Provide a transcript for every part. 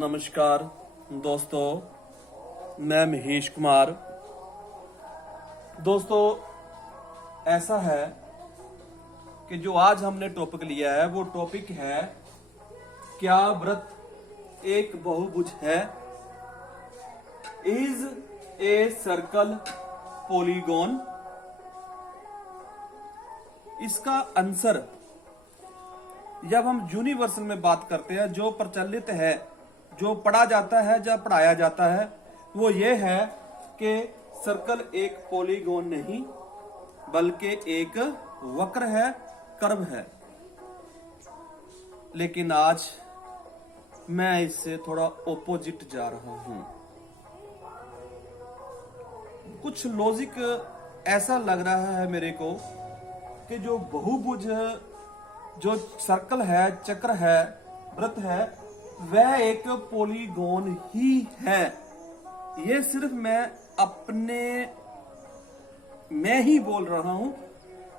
नमस्कार दोस्तों, मैं महेश कुमार। दोस्तों, ऐसा है कि जो आज हमने टॉपिक लिया है वो टॉपिक है, क्या व्रत एक बहुभुज है? Is a circle polygon? इसका आंसर जब हम यूनिवर्सल में बात करते हैं, जो प्रचलित है, जो पढ़ा जाता है, जब पढ़ाया जाता है, वो ये है कि सर्कल एक पॉलीगॉन नहीं बल्कि एक वक्र है, कर्व है। लेकिन आज मैं इससे थोड़ा ऑपोजिट जा रहा हूं। कुछ लॉजिक ऐसा लग रहा है मेरे को कि जो बहुभुज, जो सर्कल है, चक्र है, वृत्त है, वह एक पॉलीगॉन ही है। ये सिर्फ मैं ही बोल रहा हूं,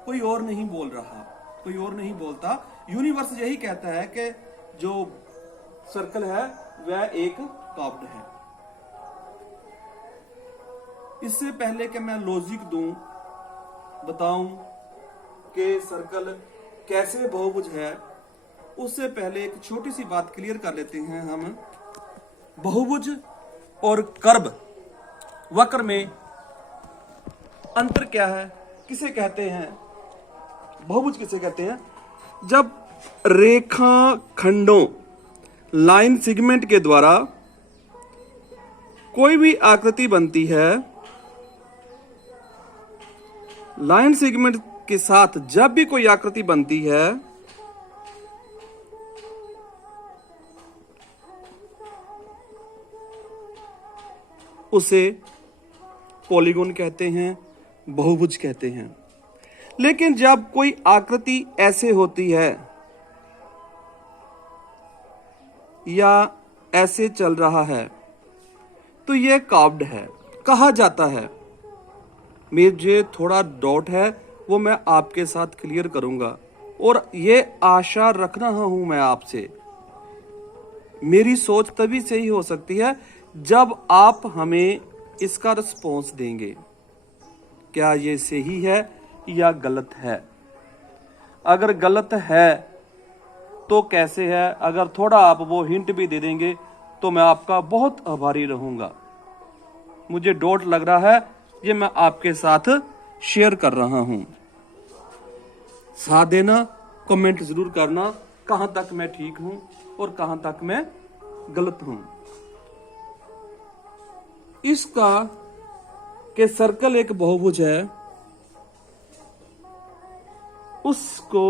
कोई और नहीं बोल रहा, कोई और नहीं बोलता। यूनिवर्स यही कहता है कि जो सर्कल है वह एक कर्व्ड है। इससे पहले कि मैं लॉजिक दूं, बताऊं कि सर्कल कैसे बहुभुज है, उससे पहले एक छोटी सी बात क्लियर कर लेते हैं हम। बहुभुज और कर्व, वक्र में अंतर क्या है? किसे कहते हैं बहुभुज? किसे कहते हैं? जब रेखा खंडों, लाइन सेगमेंट के द्वारा कोई भी आकृति बनती है, लाइन सेगमेंट के साथ जब भी कोई आकृति बनती है, उसे पॉलीगॉन कहते हैं, बहुभुज कहते हैं। लेकिन जब कोई आकृति ऐसे होती है या ऐसे चल रहा है तो यह कर्व्ड है, कहा जाता है। मुझे थोड़ा डाउट है, वो मैं आपके साथ क्लियर करूंगा, और ये आशा रख रहा हूं मैं आपसे। मेरी सोच तभी सही हो सकती है जब आप हमें इसका रिस्पॉन्स देंगे, क्या ये सही है या गलत है। अगर गलत है तो कैसे है? अगर थोड़ा आप वो हिंट भी दे देंगे तो मैं आपका बहुत आभारी रहूंगा। मुझे डाउट लग रहा है, ये मैं आपके साथ शेयर कर रहा हूं। साथ देना, कमेंट जरूर करना कहां तक मैं ठीक हूं और कहां तक मैं गलत हूं। इसका कि सर्कल एक बहुभुज है, उसको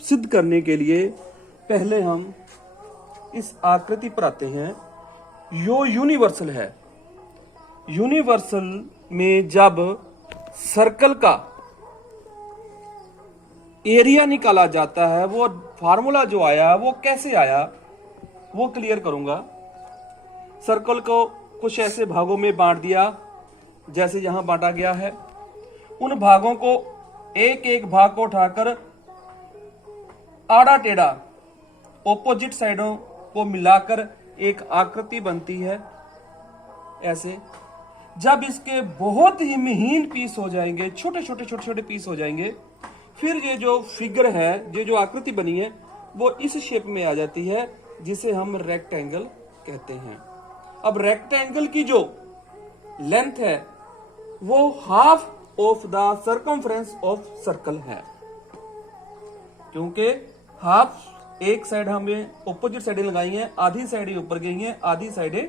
सिद्ध करने के लिए पहले हम इस आकृति पर आते हैं। यो यूनिवर्सल है। यूनिवर्सल में जब सर्कल का एरिया निकाला जाता है, वो फार्मूला जो आया वो कैसे आया वो क्लियर करूंगा। सर्कल को कुछ ऐसे भागों में बांट दिया जैसे यहां बांटा गया है। उन भागों को, एक एक भाग को उठाकर आड़ा टेढ़ा ऑपोजिट साइडों को मिलाकर एक आकृति बनती है। ऐसे जब इसके बहुत ही महीन पीस हो जाएंगे, छोटे छोटे पीस हो जाएंगे, फिर ये जो फिगर है, ये जो आकृति बनी है, वो इस शेप में आ जाती है जिसे हम रेक्टेंगल कहते हैं। अब रेक्टेंगल की जो लेंथ है वो half of the circumference of circle है, क्योंकि हाफ एक साइड हमें ऑपोजिट साइडें लगाई हैं, आधी साइडें ऊपर गई हैं, आधी साइडें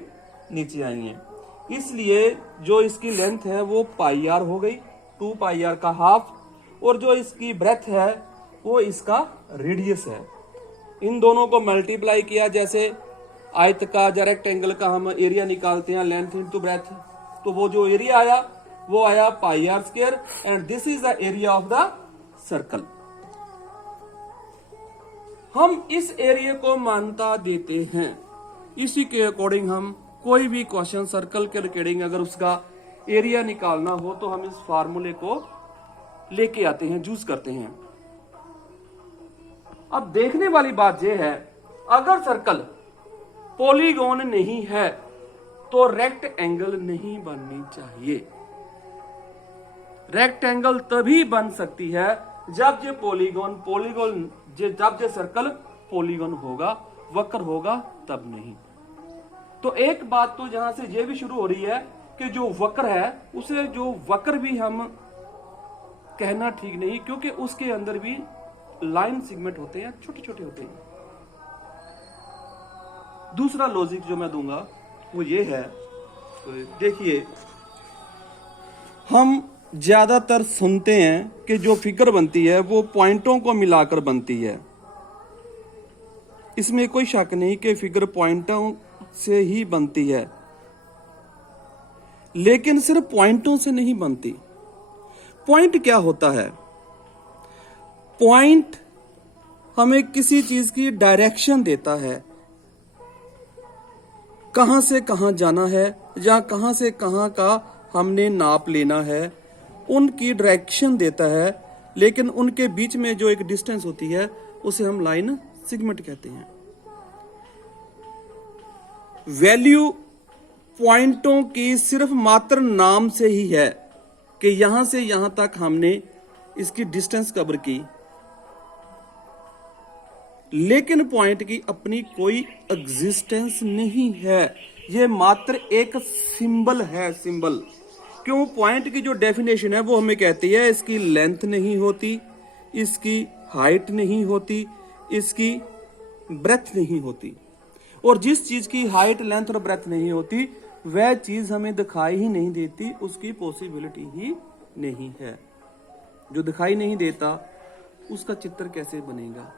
नीचे आई हैं। इसलिए जो इसकी लेंथ है वो पाई आर हो गई, 2 पाई आर का हाफ, और जो इसकी ब्रेथ है वो इसका रेडियस है। इन दोनों को मल्टीप्लाई किया, जैसे आयत का या रेक्टेंगल का हम एरिया निकालते हैं, लेंथ इनटू ब्रेथ, तो वो जो एरिया आया वो आया pi r square, and this is the area of the circle. हम इस एरिया को मान्यता देते हैं। इसी के अकॉर्डिंग हम कोई भी क्वेश्चन सर्कल के रिगार्डिंग अगर उसका एरिया निकालना हो तो हम इस फार्मूले को लेके आते हैं, यूज करते हैं। अब देखने वाली बात यह है, अगर सर्कल पॉलीगॉन नहीं है तो रेक्ट एंगल नहीं बननी चाहिए। रेक्ट एंगल तभी बन सकती है जब ये पॉलीगॉन जब ये सर्कल पॉलीगॉन होगा, वक्र होगा तब नहीं। तो एक बात तो यहां से ये भी शुरू हो रही है कि जो वक्र है उसे जो वक्र भी हम कहना ठीक नहीं, क्योंकि उसके अंदर भी लाइन सेगमेंट होते हैं, छोटे छोटे होते हैं। दूसरा लॉजिक जो मैं दूंगा वो ये है, तो देखिए हम ज्यादातर सुनते हैं कि जो फिगर बनती है वो पॉइंटों को मिलाकर बनती है। इसमें कोई शक नहीं कि फिगर पॉइंटों से ही बनती है, लेकिन सिर्फ पॉइंटों से नहीं बनती। पॉइंट क्या होता है? पॉइंट हमें किसी चीज की डायरेक्शन देता है, कहां से कहां जाना है या कहां से कहां का हमने नाप लेना है, उनकी डायरेक्शन देता है। लेकिन उनके बीच में जो एक डिस्टेंस होती है उसे हम लाइन सेगमेंट कहते हैं। वैल्यू पॉइंटों की सिर्फ मात्र नाम से ही है कि यहां से यहां तक हमने इसकी डिस्टेंस कवर की, लेकिन पॉइंट की अपनी कोई एग्जिस्टेंस नहीं है। ये मात्र एक सिंबल है, सिंबल। क्यों? पॉइंट की जो डेफिनेशन है वो हमें कहती है इसकी लेंथ नहीं होती, इसकी हाइट नहीं होती, इसकी ब्रेथ नहीं होती। और जिस चीज की हाइट, लेंथ और ब्रेथ नहीं होती वह चीज हमें दिखाई ही नहीं देती, उसकी पॉसिबिलिटी ही नहीं है। जो दिखाई नहीं देता उसका चित्र कैसे बनेगा?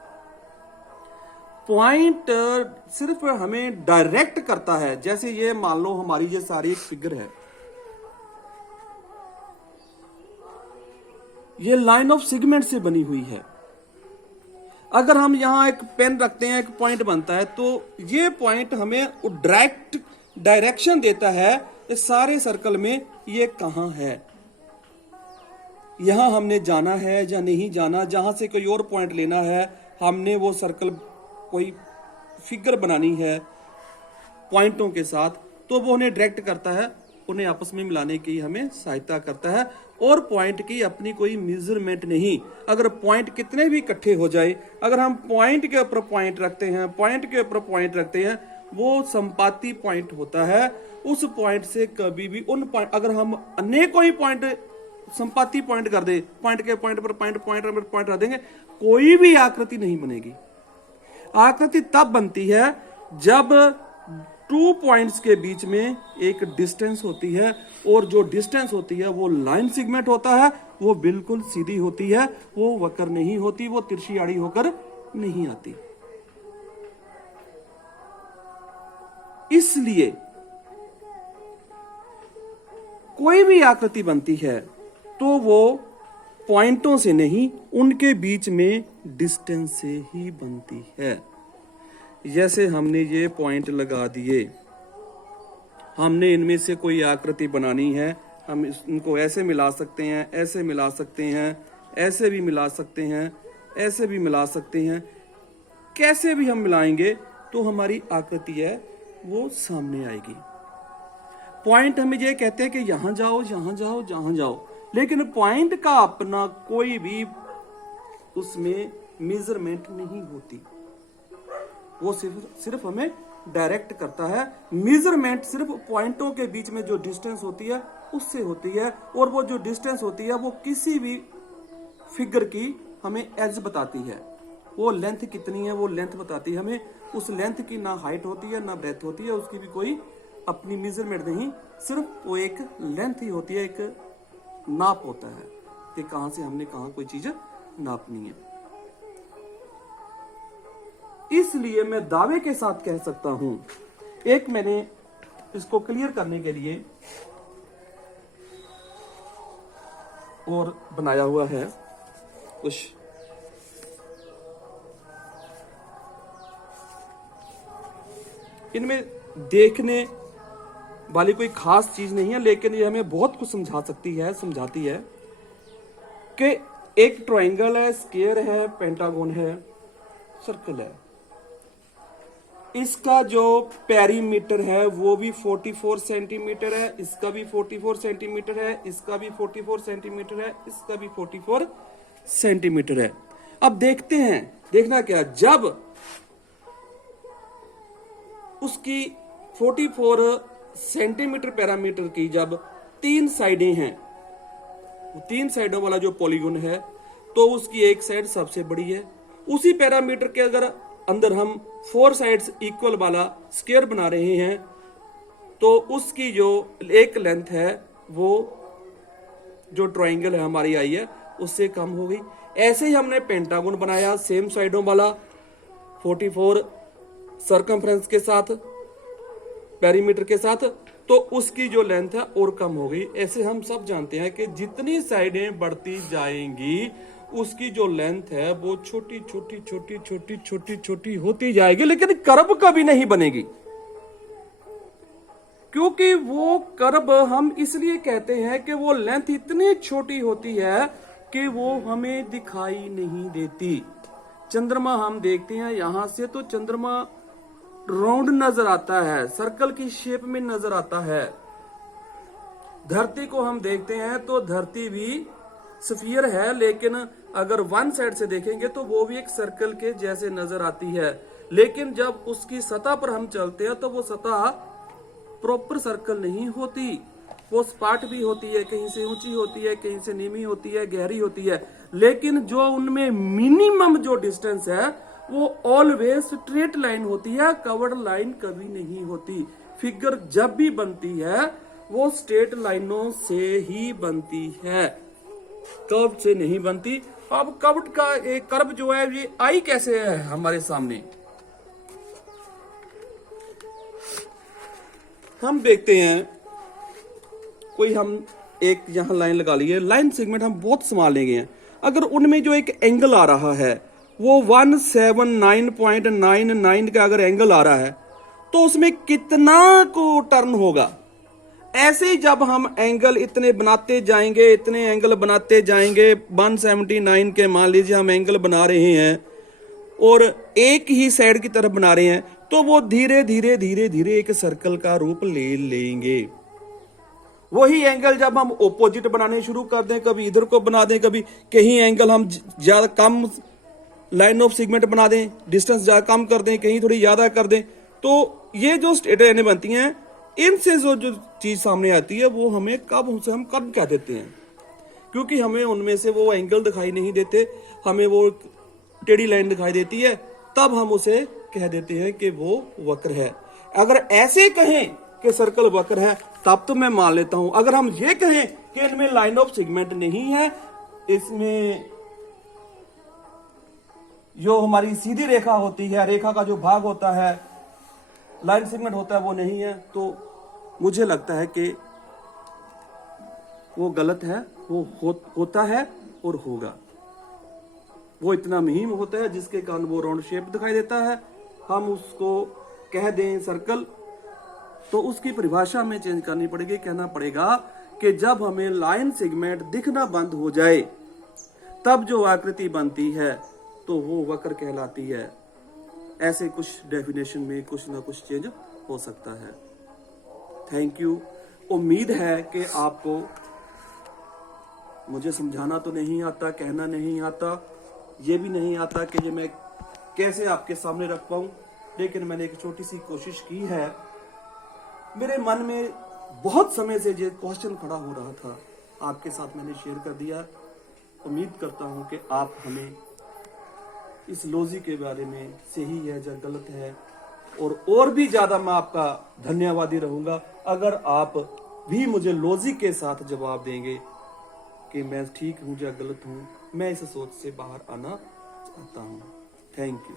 पॉइंट सिर्फ हमें डायरेक्ट करता है। जैसे ये मान लो हमारी ये सारी एक फिगर है, ये लाइन ऑफ सेगमेंट से बनी हुई है। अगर हम यहां एक पेन रखते हैं, एक पॉइंट बनता है, तो ये पॉइंट हमें डायरेक्ट डायरेक्शन देता है इस सारे सर्कल में ये कहां है, यहां हमने जाना है या नहीं जाना। जहां से कोई और पॉइंट लेना है, हमने वो सर्कल कोई फिगर बनानी है पॉइंटों के साथ, तो वो उन्हें डायरेक्ट करता है, उन्हें आपस में मिलाने की हमें सहायता करता है। और पॉइंट की अपनी कोई मेजरमेंट नहीं। अगर पॉइंट कितने भी इकट्ठे हो जाए, अगर हम पॉइंट के ऊपर पॉइंट रखते हैं, पॉइंट के ऊपर पॉइंट रखते हैं, वो संपाती पॉइंट होता है। उस पॉइंट से कभी भी उन पॉइंट, अगर हम अनेकों ही पॉइंट संपाती पॉइंट कर दे, पॉइंट के पॉइंट पर पॉइंट रख देंगे, कोई भी आकृति नहीं बनेगी। आकृति तब बनती है जब 2 पॉइंट्स के बीच में एक डिस्टेंस होती है, और जो डिस्टेंस होती है वो लाइन सेगमेंट होता है, वो बिल्कुल सीधी होती है, वो वक्र नहीं होती, वो तिरछी आड़ी होकर नहीं आती। इसलिए कोई भी आकृति बनती है तो वो पॉइंटों से नहीं, उनके बीच में डिस्टेंस से ही बनती है। जैसे हमने ये पॉइंट लगा दिए, हमने इनमें से कोई आकृति बनानी है, हम इनको ऐसे मिला सकते हैं, ऐसे मिला सकते हैं, ऐसे भी मिला सकते हैं, ऐसे भी मिला सकते हैं। कैसे भी हम मिलाएंगे तो हमारी आकृति है वो सामने आएगी। पॉइंट हमें ये कहते हैं कि यहां जाओ, यहां जाओ, जहां जाओ, लेकिन पॉइंट का अपना कोई भी उसमें मेजरमेंट नहीं होती। वो सिर्फ हमें डायरेक्ट करता है। मेजरमेंट सिर्फ पॉइंटों के बीच में जो डिस्टेंस होती है उससे होती है, और वो जो डिस्टेंस होती है वो किसी भी फिगर की हमें एज बताती है। वो लेंथ कितनी है वो लेंथ बताती है हमें। उस लेंथ की ना हाइट होती है ना ब्रेथ होती है, उसकी भी कोई अपनी मेजरमेंट नहीं, सिर्फ वो एक लेंथ ही होती है, एक नाप होता है कि कहां से हमने कहां कोई चीज नापनी है। इसलिए मैं दावे के साथ कह सकता हूं, एक मैंने इसको क्लियर करने के लिए और बनाया हुआ है कुछ, इनमें देखने वाली कोई खास चीज नहीं है, लेकिन ये हमें बहुत कुछ समझाती है कि एक ट्रायंगल है, स्क्वायर है, पेंटागन है, सर्कल है। इसका जो पेरीमीटर है वो भी 44 सेंटीमीटर है, इसका भी 44 सेंटीमीटर है, इसका भी 44 सेंटीमीटर है, इसका भी 44 सेंटीमीटर है। अब देखते हैं, देखना क्या, जब उसकी 44 सेंटीमीटर पैरामीटर की जब 3 साइडें हैं, 3 साइडों वाला जो पॉलीगॉन है, तो उसकी एक साइड सबसे बड़ी है। उसी पैरामीटर के अगर अंदर हम 4 साइड्स इक्वल वाला स्क्वायर बना रहे हैं, तो उसकी जो एक लेंथ है वो जो ट्रायंगल है हमारी आई है उससे कम हो गई। ऐसे ही हमने पेंटागन बनाया सेम साइडों वाला 44 सरकमफ्रेंस के साथ, पेरीमीटर के साथ, तो उसकी जो लेंथ है और कम हो गई। ऐसे हम सब जानते हैं कि जितनी साइडें बढ़ती जाएंगी उसकी जो लेंथ है वो छोटी छोटी छोटी छोटी छोटी छोटी होती जाएगी, लेकिन कर्व कभी नहीं बनेगी। क्योंकि वो कर्व हम इसलिए कहते हैं कि वो लेंथ इतनी छोटी होती है कि वो हमें दिखाई नहीं देती। चंद्रमा हम देखते हैं यहां से, तो चंद्रमा राउंड नजर आता है, सर्कल की शेप में नजर आता है। धरती को हम देखते हैं तो धरती भी स्फीयर है, लेकिन अगर वन साइड से देखेंगे तो वो भी एक सर्कल के जैसे नजर आती है। लेकिन जब उसकी सतह पर हम चलते हैं तो वो सतह प्रॉपर सर्कल नहीं होती, वो स्पाट भी होती है, कहीं से ऊंची होती है, कहीं से नीवी होती है, गहरी होती है। लेकिन जो उनमें मिनिमम जो डिस्टेंस है वो ऑलवेज स्ट्रेट लाइन होती है, कवर्ड लाइन कभी नहीं होती। फिगर जब भी बनती है वो स्ट्रेट लाइनों से ही बनती है, कर्व से नहीं बनती। अब कर्व का एक कर्व जो है ये आई कैसे है हमारे सामने, हम देखते हैं। कोई हम एक यहां लाइन लगा ली है, लाइन सेगमेंट हम बहुत स्मॉल लेंगे हैं। अगर उनमें जो एक एंगल आ रहा है वो 179.99 का अगर एंगल आ रहा है तो उसमें कितना को टर्न होगा। ऐसे ही जब हम एंगल इतने बनाते जाएंगे, इतने एंगल बनाते जाएंगे, 179 के मान लीजिए हम एंगल बना रहे हैं और एक ही साइड की तरफ बना रहे हैं, तो वो धीरे धीरे धीरे धीरे एक सर्कल का रूप ले लेंगे। वही एंगल जब हम ऑपोजिट बनाने शुरू कर दें, कभी इधर को बना दें, कभी कहीं एंगल हम ज्यादा कम लाइन ऑफ सेगमेंट बना दें, डिस्टेंस ज्यादा कम कर दें, कहीं थोड़ी ज्यादा कर दें, तो ये जो स्ट्रेट लाइनें बनती हैं, इनसे जो चीज सामने आती है वो हमें कब, उसे हम कब कह देते हैं, क्योंकि हमें उनमें से वो एंगल दिखाई नहीं देते, हमें वो टेढ़ी लाइन दिखाई देती है, तब हम उसे कह देते हैं कि वो वक्र है। अगर ऐसे कहें कि सर्कल वक्र है तब तो मैं मान लेता हूं। अगर हम ये कहें कि इनमें लाइन ऑफ सेगमेंट नहीं है, इसमें जो हमारी सीधी रेखा होती है, रेखा का जो भाग होता है, लाइन सेगमेंट होता है, वो नहीं है, तो मुझे लगता है कि वो गलत है। वो होता है और होगा। वो इतना महीन होता है जिसके कारण वो राउंड शेप दिखाई देता है। हम उसको कह दें सर्कल, तो उसकी परिभाषा में चेंज करनी पड़ेगी। कहना पड़ेगा कि जब हमें लाइन सेगमेंट दिखना बंद हो जाए तब जो आकृति बनती है तो वो वक्र कहलाती है। ऐसे कुछ डेफिनेशन में कुछ ना कुछ चेंज हो सकता है। Thank you. उम्मीद है कि आपको, मुझे समझाना तो नहीं आता, कहना नहीं आता, ये भी नहीं आता कि ये मैं कैसे आपके सामने रख पाऊं, लेकिन मैंने एक छोटी सी कोशिश की है। मेरे मन में बहुत समय से ये क्वेश्चन खड़ा हो रहा था, आपके साथ मैंने शेयर कर दिया। उम्मीद करता हूं कि आप हमें इस लॉजिक के बारे में सही है या गलत है, और भी ज्यादा मैं आपका धन्यवादी रहूंगा अगर आप भी मुझे लॉजिक के साथ जवाब देंगे कि मैं ठीक हूं या गलत हूं। मैं इस सोच से बाहर आना चाहता हूं। Thank you.